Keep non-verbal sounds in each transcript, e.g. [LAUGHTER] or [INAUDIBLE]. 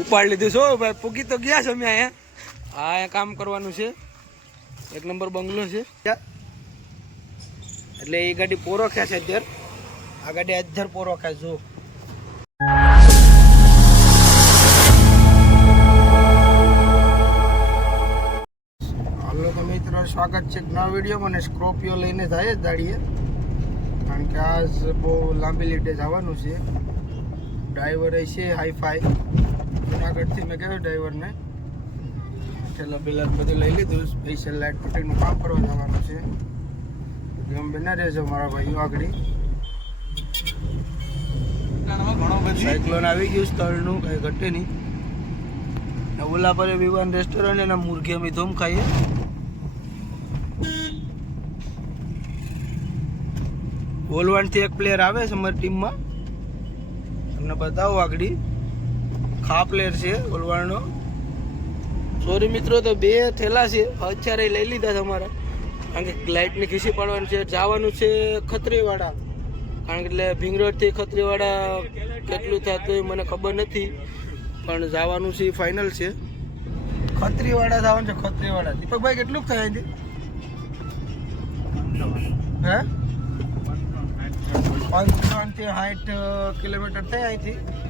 ઉપાડ લીધું છો. ભાઈ પૂકી તો ગયા છો અમે અહીંયા. હા અહીંયા કામ કરવાનું છે. એક નંબર બંગલો છે. એટલે એ ગાડી પોરો ખ્યા છે અત્યારે. આ ગાડી અધ્યર પોરો ખાય જો હાલો તો મિત્રો, સ્વાગત છે નવા વિડીયોમાં અને સ્ક્રોપિયો લઈને થાય જ દાડીએ. કારણ કે આજ બહુ લાંબી લીટે જવાનું છે. ડ્રાઈવર છે હાઈ ફાઈ જુનાગઢથી મેં કહ્યું ડ્રાઈવરને. છેલ્લા બિલર બધું લઈ લીધું. સ્પેશિયલ લાઇટ ફિટિંગનું કામ કરવા જવાનું છે. જેમ બના રહેજો મારા ભાઈઓ આગળ. સાયક્લોન આવી ગયું સ્થળનું, કંઈ ઘટે નહીં. ને ઓલા પર વિવાન રેસ્ટોરન્ટ એના મુરઘી અમે ધૂમ ખાઈએ. બોલવાનથી એક પ્લેયર આવે છે અમારી ટીમમાં તમને બતાવો આગળ. ખા પ્લેયર છે ઓલવાણનો સોરી મિત્રો, તો બે થેલા છે. અત્યારે લઈ લીધા તમારા કારણ કે લાઇટની ખીસી પાડવાની છે, જવાનું છે ખત્રીવાડા. કારણ કે એટલે ભીંગરોડથી ખત્રીવાડા કેટલું થતું એ મને ખબર નથી. પણ જવાનું છે ફાઇનલ છે. ખત્રીવાડા જવાનું છે, ખત્રીવાડા. દીપકભાઈ કેટલું થાય અહીંથી? હે? પાંચસોથી સાઠ કિલોમીટર થાય અહીંથી?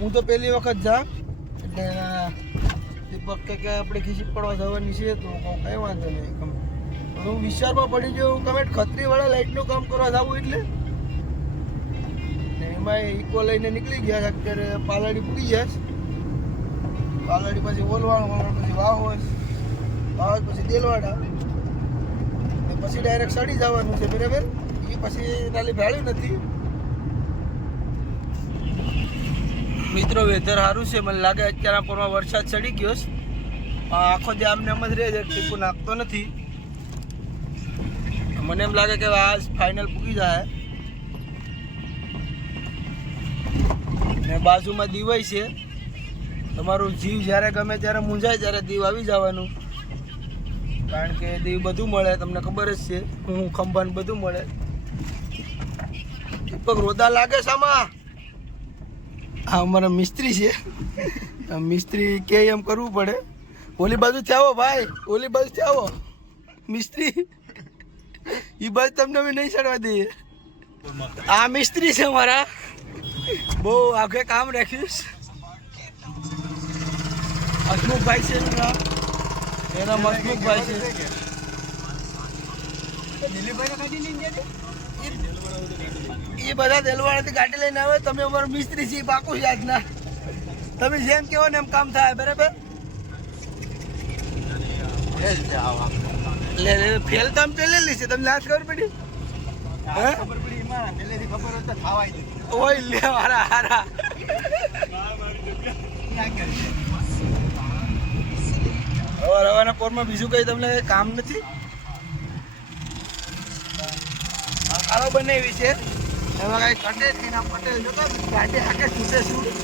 હું તો પહેલી વખત જા એટલે દીપક કે આપણે ખીસી પડવા જવાની છે, તો કહું, કઈ વાંધો નહીં હું વિચારમાં પડી ગયો, હું કમેટ ખત્રીવાળા લાઇટનું કામ કરવા જવું એટલે. એમાં ઇકો લઈને નીકળી ગયા અત્યારે પાલાડી પૂરી ગયા છે. પાલાડી પછી ઓલવાણ ઓલવાણ પછી વાહોસ વાહોસ પછી દેલવાડા. પછી ડાયરેક્ટ સડી જવાનું છે, બરાબર? એ પછી નાલી ભેળ્યું નથી. મિત્રો વેધર સારું છે. મને લાગે અત્યારના પરમાં વરસાદ ચડી ગયો છે. આખો દી આમને એમ જ રહે છે, ટીપું નાખતો નથી. મને એમ લાગે કે આજ ફાઇનલ પૂકી જાય. ને બાજુમાં દીવાય છે. તમારું જીવ જ્યારે ગમે ત્યારે મૂંઝાય ત્યારે દીવ આવી જવાનું. કારણ કે દીવ બધું મળે, તમને ખબર જ છે. હું, ખંભાન બધું મળે. દીપક રોદા લાગે સામા આ અમારા મિસ્ત્રી છે. મિસ્ત્રી કે એમ કરવું પડે. ઓલી બાજુ આવો ભાઈ. ઓલી બાજુ આવો. મિસ્ત્રી. એ બાજુ તમને અમે નહીં ચડવા દઈએ. આ મિસ્ત્રી છે મારા બહુ આખે કામ રાખ્યું છે. હસમુખભાઈ છે એનું નામ. એના હસમુખભાઈ છે. એ બધા દેલવાડાથી ગાડી લઈને આવે તમે અમારો મિસ્ત્રી છીએ પાકું છે આજના. તમે જેમ કહો ને એમ કામ થાય બરાબર? ફેલ તો આમ પેલેલી છે તમને લાશ ખબર પડી? ઓય લે હારા હારા. હવે રવાના પોરમાં બીજું કઈ તમને કામ નથી? આવો બનાવી છે. એમાં કઈ કટે નહીં ના પટેલ જોતા ગાડી આખે છૂટે છૂટ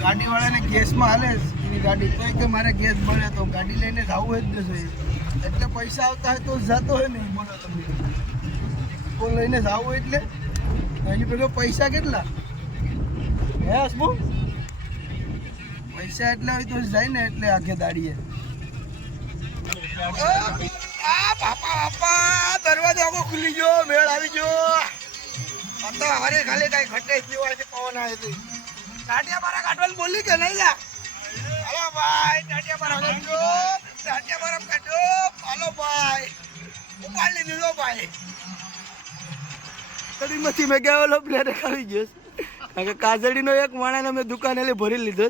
ગાડી વાળાને ગેસમાં હાલે એની ગાડી તો કે મારે ગેસ મળે તો ગાડી લઈને જ જવું જ જશે એટલે પૈસા આવતા હોય તો જતો હોય નહીં બોલો તમે તો લઈને જવું એટલે? એની પેલો પૈસા કેટલા? હે હસબુ પૈસા એટલા હોય તો જાય ને, એટલે આખે દાડીએ. આ બાપા બાપા દરવાજો આખો ખુલી ગયો મેળ આવી ગયો તો હવે ખાલી કઈ ખટે જીવાથી પવન આવે કે નહીં લા ભાઈ ટાટિયા મારા મેં ગયા ઓલો આવી ગયો કારણ કે કાજડીનો એક માણસને મેં દુકાને ભરી લીધો.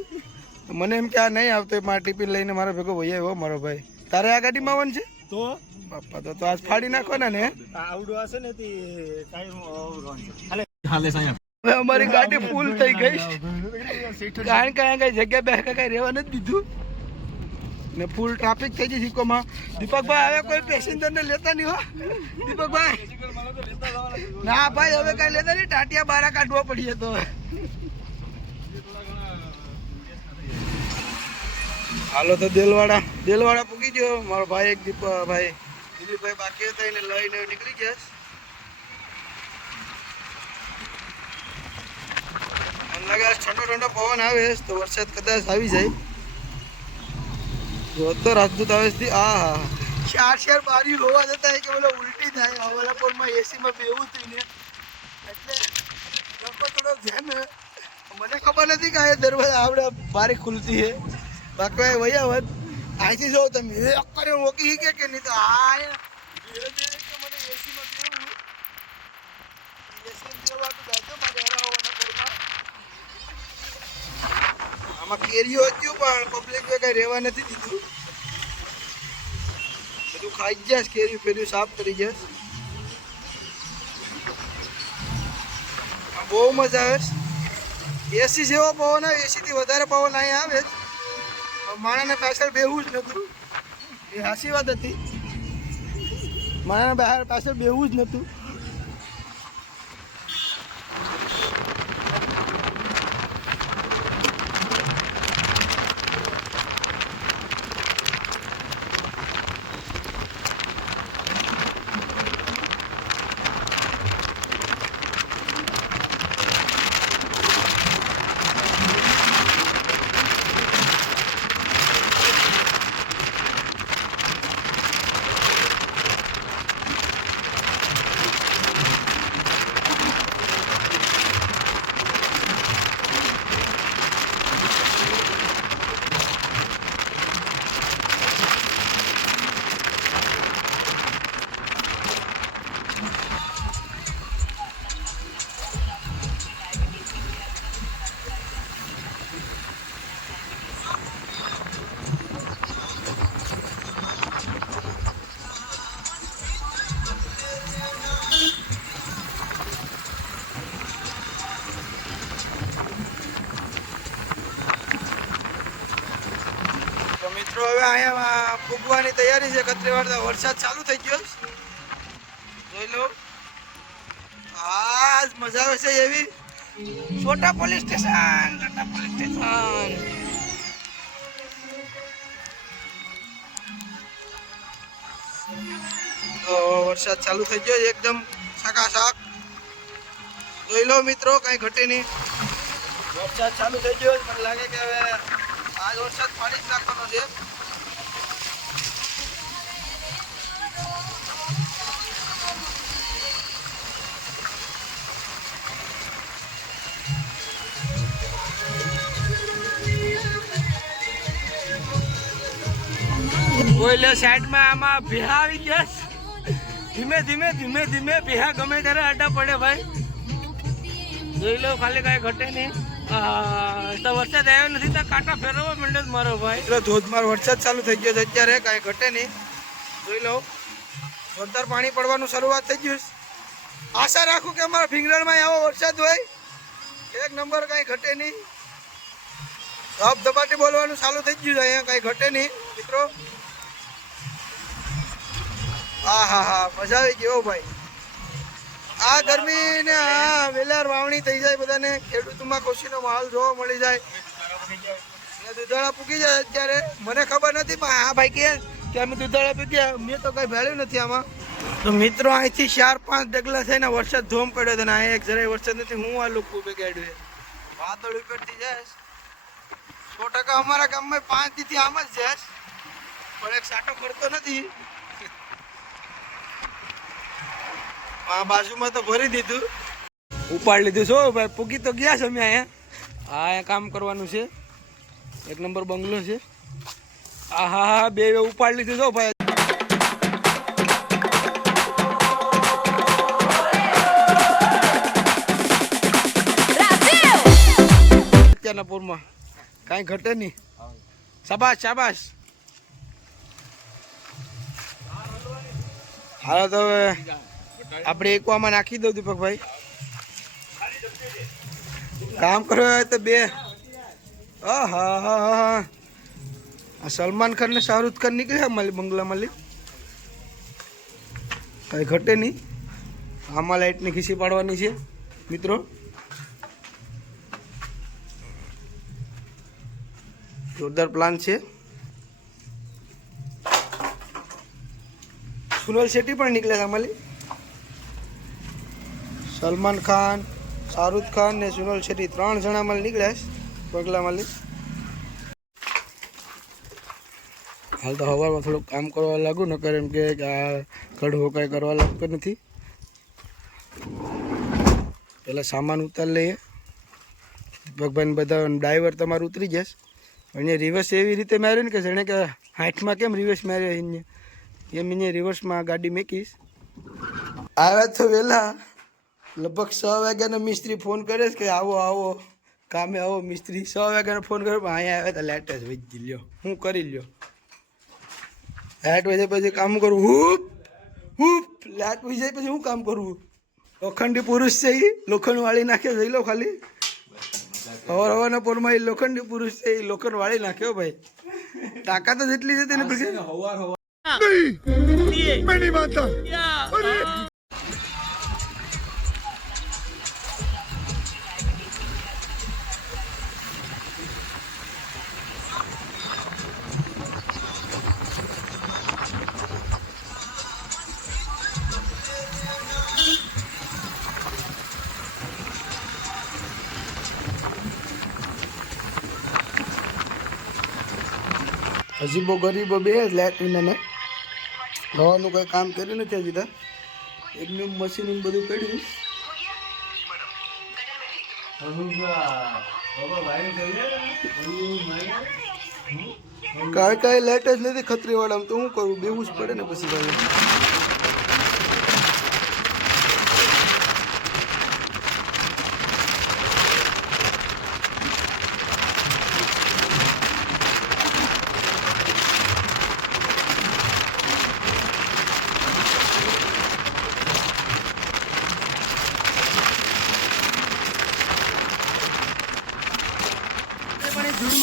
મને એમ કે આ નહીં આવતો મારા ટિફિન લઈને મારો ભેગો ભાઈ આવ્યો મારો ભાઈ. તારે આ ગાડીમાં આવવાનું છે? તો? બાપા તો તો આજ ફાડી નાખો ને આવડું હશે ને તે કાંઈ હાલે. હાલે સાહેબ. હવે અમારી ગાડી ફૂલ થઈ ગઈ કારણ કે અહીંયા કઈ જગ્યા બે કઈ રહેવા નથી દીધું. ને ફૂલ ટ્રાફિક થઈ ગઈ સિક્કોમાં દીપકભાઈ હવે કોઈ પેસેન્જર ને લેતા નહીં હો. દીપકભાઈ. ના ભાઈ હવે કઈ લેતા નહીં. ટાટિયા બારા કાઢવા પડીએ તો. હાલો તો દેલવાડા. દેલવાડા પૂકી ગયો. મારો ભાઈ એક દીપ ભાઈ દિલીપભાઈ બાકી હતા, એને લઈને નીકળી ગયા જાય. જો તો રાજદૂત આવે છે હા ચાર ચાર બારી રોવા જતા કે બોલો ઉલટી થાય. અમલાપુરમાં એસીમાં બેવું થયું ને. એટલે થોડો ધ્યાન મને ખબર નથી કે આ દરવાજા આપણે બારી ખુલતી છે. બાકી વયા હોત અહીંથી જો તમે એક કરે ઓકી કે કે નહીં તો આ આમાં કેરીઓ હતી પણ પબ્લિક કઈ રહેવા નથી દીધું. બધું ખાઈ જ જાય કેરી ફેરી સાફ કરી જાય બહુ મજા આવે એસી જેવો પવન આવે એસી થી વધારે પવન અહીંયા આવે જ પાછળ બેહવું જ નહોતું એ હાસી વાત હતી. માણસને બહાર પાછળ બેહવું જ નતું. તૈયારી છે કત્રીવાર વરસાદ ચાલુ થઈ ગયો. જોઈ લો. આજ મજા આવે છે એવી. છોટા પોલીસ સ્ટેશન, છોટા પોલીસ સ્ટેશન. વરસાદ ચાલુ થઈ ગયો એકદમ સાકાસાક જોઈ લો મિત્રો, કઈ ઘટે નહીં. વરસાદ ચાલુ થઈ ગયો મને લાગે કે હવે આજ વરસાદ પાણી જ નાખવાનો છે. બોલે સાઈડમાં આમાં ભેહા આવી ગયા ધીમે ધીમે ધીમે ધીમે ભેહા ગમે ત્યારે આડા પડે ભાઈ. જોઈ લો, ખાલી કાંઈ ઘટે નહીં. તો વરસાદ આવ્યો નથી તો કાંટા ફેરવવા માંડે મારો ભાઈ. મિત્રો ધોધમાર વરસાદ ચાલુ થઈ ગયો છે અત્યારે, કાંઈ ઘટે નહીં. જોઈ લો, જોરદાર પાણી પડવાનું શરૂઆત થઈ ગયું આશા રાખું કે અમારા ભીંગરણમાં આવો વરસાદ હોય. એક નંબર કાંઈ ઘટે નહીં. ધબ ધબાટી બોલવાનું ચાલુ થઈ ગયું અહીંયા કાંઈ ઘટે નહીં. મિત્રો હા હા હા, મજા આવી ગયો હો ભાઈ. આ ગરમી ને આ વેલાર વાવણી થઈ જાય બધાને, ખેડૂતોમાં ખુશીનો માહોલ જોવા મળી જાય. ને દુધાળા પૂકી જાય અત્યારે. મને ખબર નથી, પણ આ ભાઈ કે કે અમે દુધાળા પૂક્યા મેં તો કઈ ભેળ્યું નથી આમાં. તો મિત્રો, અહીંથી ચાર પાંચ ડગલા થઈને વરસાદ ધોમ પડ્યો હતો અહીંયા એક જરાય વરસાદ નથી. હું આ લોકો બેગાડ્યું વાદળ ઉપરથી જાય. સો ટકા અમારા ગામમાં પાંચ દીથી આમ જ જાય પણ એક સાટો પડતો નથી. આ બાજુમાં તો ભરી દીધું. ઉપાડ લીધું છો ભાઈ. પૂકી તો ગયા છે અમે અહીંયા. આ અહીંયા કામ કરવાનું છે. એક નંબર બંગલો છે. આ હા હા, બે બે ઉપાડ લીધું છો ભાઈ. અત્યારના પૂરમાં કાંઈ ઘટે નહીં. શાબાશ શાબાશ. હાલો તો હવે આપણે એકવામાં નાખી દઉં દીપકભાઈ. કામ કરો તો બે. હા સલમાન ખાન ને શાહરુખ ખાન નીકળ્યા માલી બંગલા માલિક. કઈ ઘટે નહીં. આમાં લાઈટની ખીસી પાડવાની છે, મિત્રો. જોરદાર પ્લાન છે. સુનલ શેટ્ટી પણ નીકળ્યા હતા માલી સલમાન ખાન, શાહરુખ ખાન ને સુનલ શેટ્ટી ત્રણ જણા માલ નીકળ્યા છે પગલા માલી હાલ તો હવામાં થોડુંક કામ કરવા લાગુ ન કરે એમ કે આ કડવો કાંઈ કરવા લાગતો નથી. પહેલાં સામાન ઉતારી લઈએ. ભગવાન બધા ડ્રાઈવર તમારું ઉતરી જશે. અહીંયા રિવર્સ એવી રીતે માર્યું ને કે જેણે કે હાઈટમાં કેમ રિવર્સ માર્યો એને એમ અહીંયા રિવર્સમાં ગાડી મેકીશ. આવ્યા તો વહેલા. લગભગ છ વાગ્યાનો મિસ્ત્રી ફોન કરે છે કે આવો આવો કામે આવો મિસ્ત્રી. છ વાગ્યાનો ફોન કર્યો પણ અહીંયા આવ્યા તો લાઇટ જ વીજી લ્યો. હું કરી લ્યો. લાઇટ વહી જાય પછી કામ કરું હુપ હુપ લાઇટ વહી જાય પછી હું કામ કરવું લોખંડી પુરુષ છે એ લોખંડ વાળી નાખે જઈ લો ખાલી. હવાર હવાના પોરમાં એ લોખંડી પુરુષ છે એ લોખંડ વાળી નાખ્યો ભાઈ. તાકાત જ એટલી છે તેને પછી હજી બહુ ગરીબો બે લેટ્રિન અને હવાનું કોઈ કામ કર્યું નથી હજી તો. એકનું મશીન બધું કર્યું કાંઈ કાંઈ લાઈટ જ નથી ખતરીવાળામાં તો હું કરું? બેવું જ પડે ને પછી ભાઈ.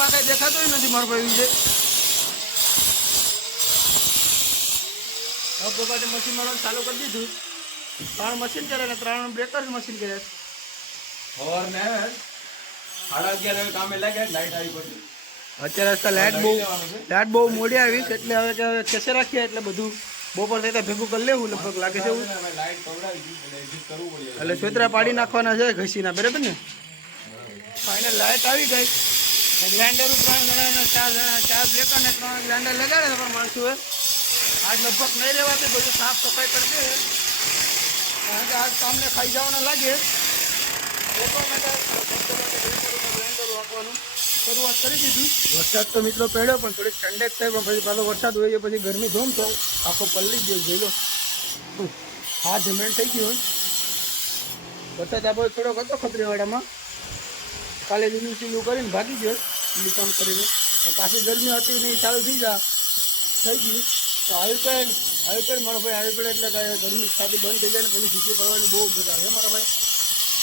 એ કઈ દેખાતું નથી મારો ભાઈ વિજય. હવે મશીન મારવાનું ચાલુ કરી દીધું. ત્રણ મશીન કરે ને ત્રણ બ્રેકર મશીન કરે ને સાડા અગિયાર કામે લાગ્યા લાઈટ આવી અત્યારે રસ્તા લાઇટ બહુ લાઇટ બહુ મોડી આવી છે એટલે હવે કે કેસે રાખીએ એટલે બધું બપોર થતા ભેગું કરી લેવું લગભગ લાગે છે એવું. એટલે સોતરા પાડી નાખવાના છે ઘસીના બરાબર ને? ફાઇનલ લાઇટ આવી ગઈ. ગ્રાઇન્ડર ત્રણ જણા ચાર જણા, ચાર બ્રેકર ને ત્રણ ગ્રાઇન્ડર લગાડે પણ માણસોએ આજ લગભગ નહીં રહેવાથી બધું સાફ સફાઈ કરી દે. કારણ કે આજ કામને ખાઈ જવાના લાગે. શરૂઆત કરી દીધું. વરસાદ તો મિત્રો પડ્યો, પણ થોડીક ઠંડક થાય પછી પાછો વરસાદ હોય પછી ગરમી ધોમ તો આખો પલ્લી ગયો, જોઈ હા જમીન થઈ ગયો વરસાદ આપણો થોડોક હતો ખતરીવાડામાં. કાલે લીલું ચીલું કરીને ભાગી ગયો. લીલું કામ કરીને. પાછી ગરમી હતી નહીં, ચાલુ થઈ જા. થઈ ગયું. તો આવી પડે મારો ભાઈ પડે એટલે કાંઈ ગરમી સાથે બંધ થઈ જાય ને પછી ખીચી પડવાની બહુ મજા આવે. મારા ભાઈ?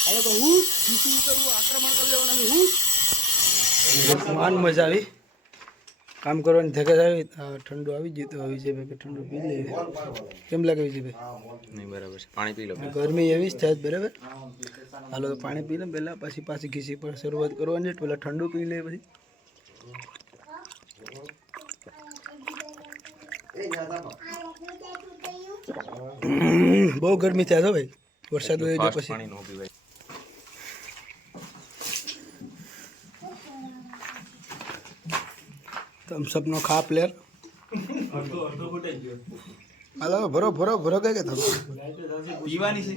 હવે તો હું ખીચી કરવું આક્રમણ કરી લેવાનું હું? માન મજા આવી. કામ કરવાની થકાશ આવી ઠંડુ આવી ગયું તો આવી છે ભાઈ કે ઠંડુ પી લે કેમ લાગે છે ભાઈ? નહીં બરાબર છે. પાણી પી લો. ગરમી એવી જ થાય બરાબર? હાલો પાણી પી લે પહેલાં પછી પાછી ઘીસી પર શરૂઆત કરવાની છે. પહેલાં ઠંડુ પી લે પછી. બહુ ગરમી થાય છે ભાઈ. વરસાદ હોય પછી. પાણી નો પીવાય. થમ્સઅપનો ખા પ્લેયર હાલો ભરો ભરો ભરો કે તમે? પીવાની છે.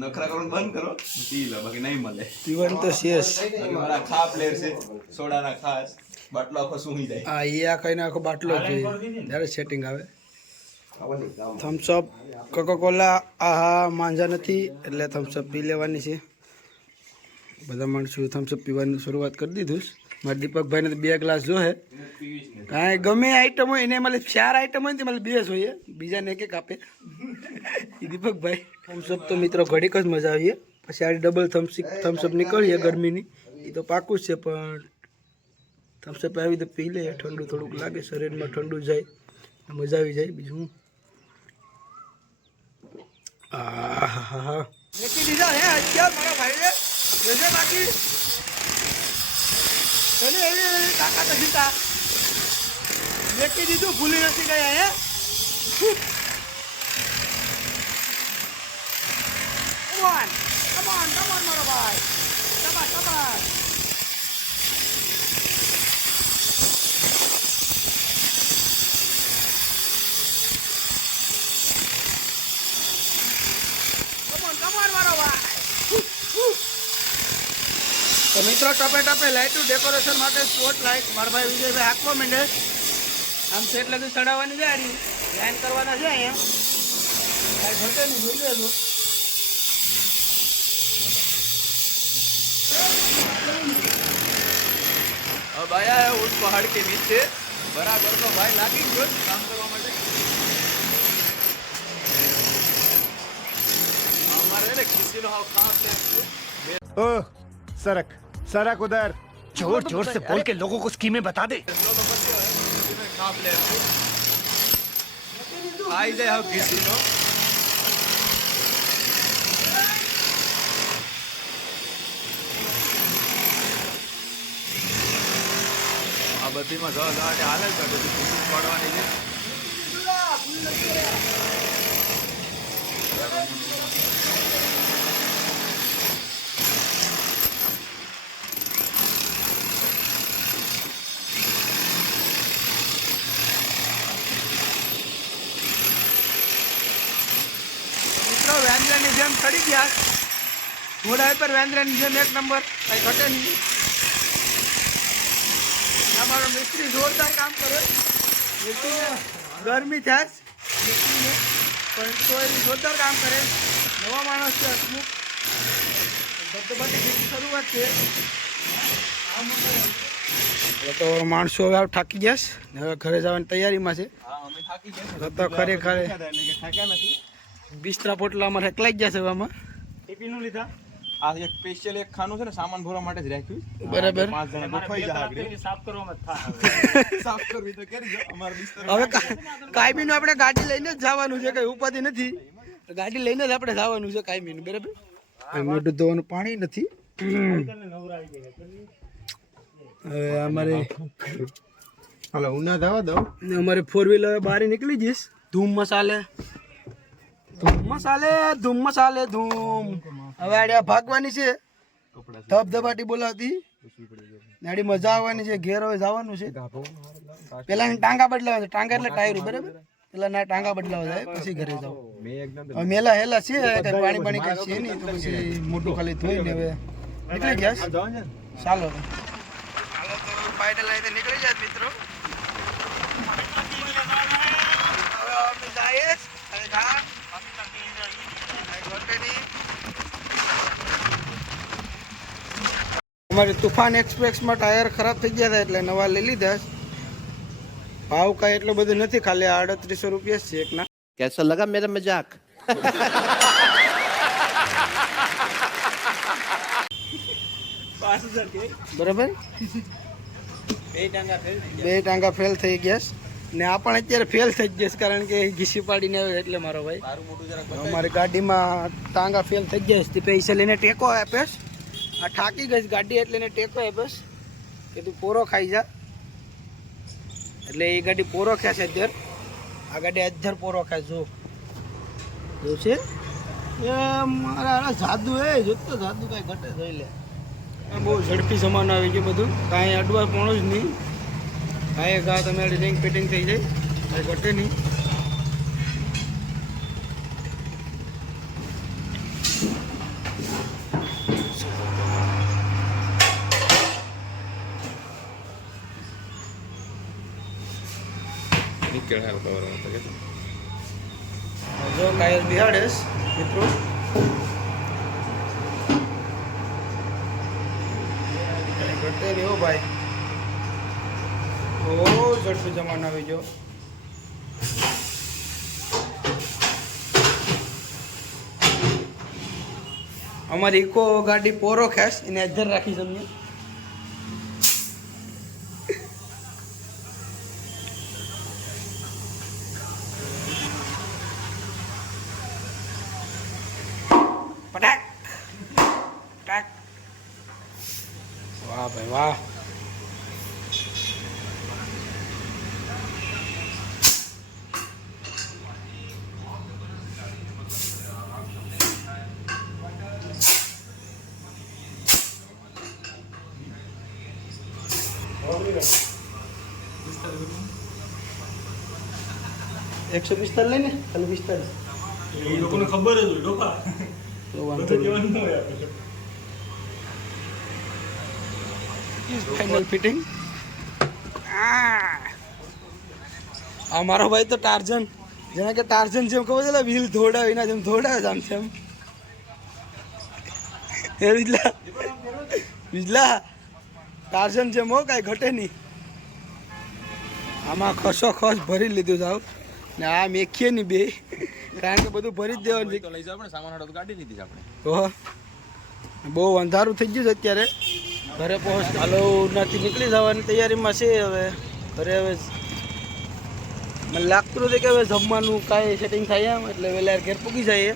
નખરા કરવાનું બંધ કરો. પી લો બાકી નહીં મળે. પીવાની તો શેષ મારા ખા પ્લેયર છે સોડાના ખાસ બાટલો આખો સૂંઘી જાય. હા એ આ કઈને આખો બાટલો છે ત્યારે સેટિંગ આવે. થમ્સઅપ કોકોકોલા આહા માંજા નથી એટલે થમ્સઅપ પી લેવાની છે. બધા માણસો થમ્સઅપ પીવાની શરૂઆત કરી દીધું છે. મારા દીપકભાઈને તો બે ગ્લાસ જોહે કાંઈ ગમે આઈટમ હોય, એને મારે ચાર આઈટમ હોય ને મારે બે જોઈએ બીજાને એક એક આપે. [LAUGHS] દીપકભાઈ થમ્સઅપ તો મિત્રો ઘડીક જ મજા આવીએ પછી આ ડબલ થમ્સઅપ થમ્સઅપ નીકળીએ ગરમીની. એ તો પાકું જ છે, પણ થમ્સઅપ આવી તો પી લે. ઠંડુ થોડુંક લાગે, શરીરમાં ઠંડુ જાય મજા આવી જાય. બીજું હું? હા હા બાકી. એની એવી એવી તાકાત હતી તા મેકી દીધું ભૂલી નથી ગયા હે? Come on, come on, come on, મારો ભાઈ તો મિત્રો ટપે ટપે લાઈટું ડેકોરેશન માટે સ્પોટ લાઈટ મારા ભાઈ વિજયભાઈ હાંકવા માંડે આમ છે એટલે તો ચડાવવાની છે આરી લાઈન કરવાના છે અહીંયા કાંઈ ઘટે નહીં જોઈ લેજો अब आया है उस पहाड़ के नीचे बराबर तो भाई लागी गयो છે કામ કરવા માટે અમારે ને ખીસીનો હાવ કામ લે છે ओह सरक सरक उधर जोर जोर से बोल के लोगों को स्कीमें बता दे એટલો તો પછી હવે ખીસીનો કામ લે છે આઈ જાય હવે ખીસીનો આ બધીમાં જવા જવા હાલે છે બધી ખીસી પડવાની છે મિત્રો જેમ ચડી ગયા ઘોડા પર વેન્દ્રાની જેમ એક નંબર કઈ ઘટે નહીં. અમારો મિસ્ત્રી જોરદાર કામ કરે. ગરમી થાય મિસ્ત્રીને પણ તો એ જોરદાર કામ કરે. નવા માણસ છે હસમુખ ધબધબાની શરૂઆત છે. તો માણસો હવે આવ થાકી ગયા હવે ઘરે જવાની તૈયારીમાં છે. હા અમે થાકી ગયા તો ખરેખર એટલે થાક્યા નથી. બિસ્તરા પોટલા અમારે એકલાઈ જ જશે આમાં. ટિફિનનું લીધા. આ એક સ્પેશિયલ એક ખાનું છે ને સામાન ભરવા માટે જ રાખ્યું બરાબર. પાંચ જણા ગોઠવાઈ જાય આગળ. [LAUGHS] સાફ કરવી તો કરી જો અમાર બિસ્તરો હવે કાયમીનું આપણે ગાડી લઈને જ જવાનું છે કઈ ઉપાધિ નથી. ગાડી લઈને જ આપણે જવાનું છે કાયમીનું બરાબર? મોઢું ધોવાનું પાણી નથી. હવે અમારે હાલો ઉના દવા દો. ને અમારે ફોર વ્હીલર બહાર નીકળી જઈશ. ધૂમ મસાલે. ધૂમ મસાલે ધૂમ મસાલે, ધૂમ. હવે આડે ભાગવાની છે. ધબધબાટી બોલાવતી. નાડી મજા આવવાની છે. ઘેર હોય જવાનું છે. પેલા ટાંગા બદલાવા છે. ટાંગા એટલે ટાયર, બરાબર? પેલા ના ટાંગા બદલાવા જાય, પછી ઘરે જાવ મેલા હેલા છે પાણી પાણી કઈ છે નહીં, તો પછી મોટું ખાલી ધોઈ ને હવે નીકળી ગયા ચાલો પાયડલ લઈને નીકળી જાય મિત્રો. અમારી તુફાન એક્સપ્રેસમાં ટાયર ખરાબ થઈ ગયા હતા એટલે નવા લઈ લીધા ભાવ કાંઈ એટલો બધો નથી ખાલી આડત્રીસો રૂપિયા છે એકના કેસો લગા મેરા મજાક. બરાબર? બે ટાંગા ફેલ થઈ ગયા ને આ પણ અત્યારે ફેલ થઈ ગયા છે કારણ કે ઘીસી પાડીને આવ્યો એટલે મારો ભાઈ. અમારી ગાડીમાં ટાંગા ફેલ થઈ ગયા છે પૈસા લઈને ટેકો આપે આ ઠાકી ગઈ ગાડી એટલે એને ટેકો એ બસ કે તું પોરો ખાઈ જા. એટલે એ ગાડી પોરો ખેંચે અત્યારે આ ગાડી અધર પોરો ખાય જો જો છે. એ મારા જાદુ, એ જોતો જાદુ કાંઈ ઘટે જોઈ લે. બહુ ઝડપી જમાનો આવી ગયો બધું. કાંઈ અડવા પણ જ નહીં. કાંઈ ગા તમે રિંગ ફિટિંગ થઈ જાય. કાંઈ ઘટે નહીં જો કાંઈ બિહાડેસ મિત્રો હો ભાઈ. બહુ ઝડપી જમાનો આવી ગયો. અમારી ઇકો ગાડી પોરો ખેસ એને અધર રાખી તમને પટાક પટાક વાહ ભાઈ વાહ એકસો પિસ્તાલીસ લઈને ખાલી પિસ્તાલીસ એ લોકોને ખબર જ હોય ડોપા ફાઇનલ ફિટિંગ આ મારો ભાઈ તો ટાર્જન જેના કે ટાર્જન જેમ ખબર છે વ્હીલ ધોડાવે એના જેમ ધોડાવે આમ છે એમ હે વિજલા. વિજલા. ટાર્જન જેમ હો કાંઈ ઘટે નહીં. આમાં ખસો ખસ ભરી લીધું સાવ. ને આ મેખીએ નહીં બે. કારણ કે બધું ભરી જ દેવાનું છે. લઈ જાવ સામાન હાટો કાઢી લીધી આપણે. તો બહુ અંધારું થઈ ગયું છે અત્યારે. ઘરે પહોંચ હાલો નથી નીકળી જવાની તૈયારીમાં છે હવે. ઘરે હવે મને લાગતું નથી કે હવે જમવાનું કાંઈ સેટિંગ થાય એમ એટલે વહેલા ઘેર પૂકી જઈએ.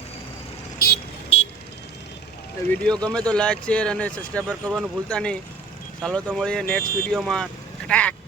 વીડિયો ગમે તો લાઈક શેર અને સબસ્ક્રાઈબર કરવાનું ભૂલતા નહીં. ચાલો તો મળીએ નેક્સ્ટ વિડીયોમાં કટાક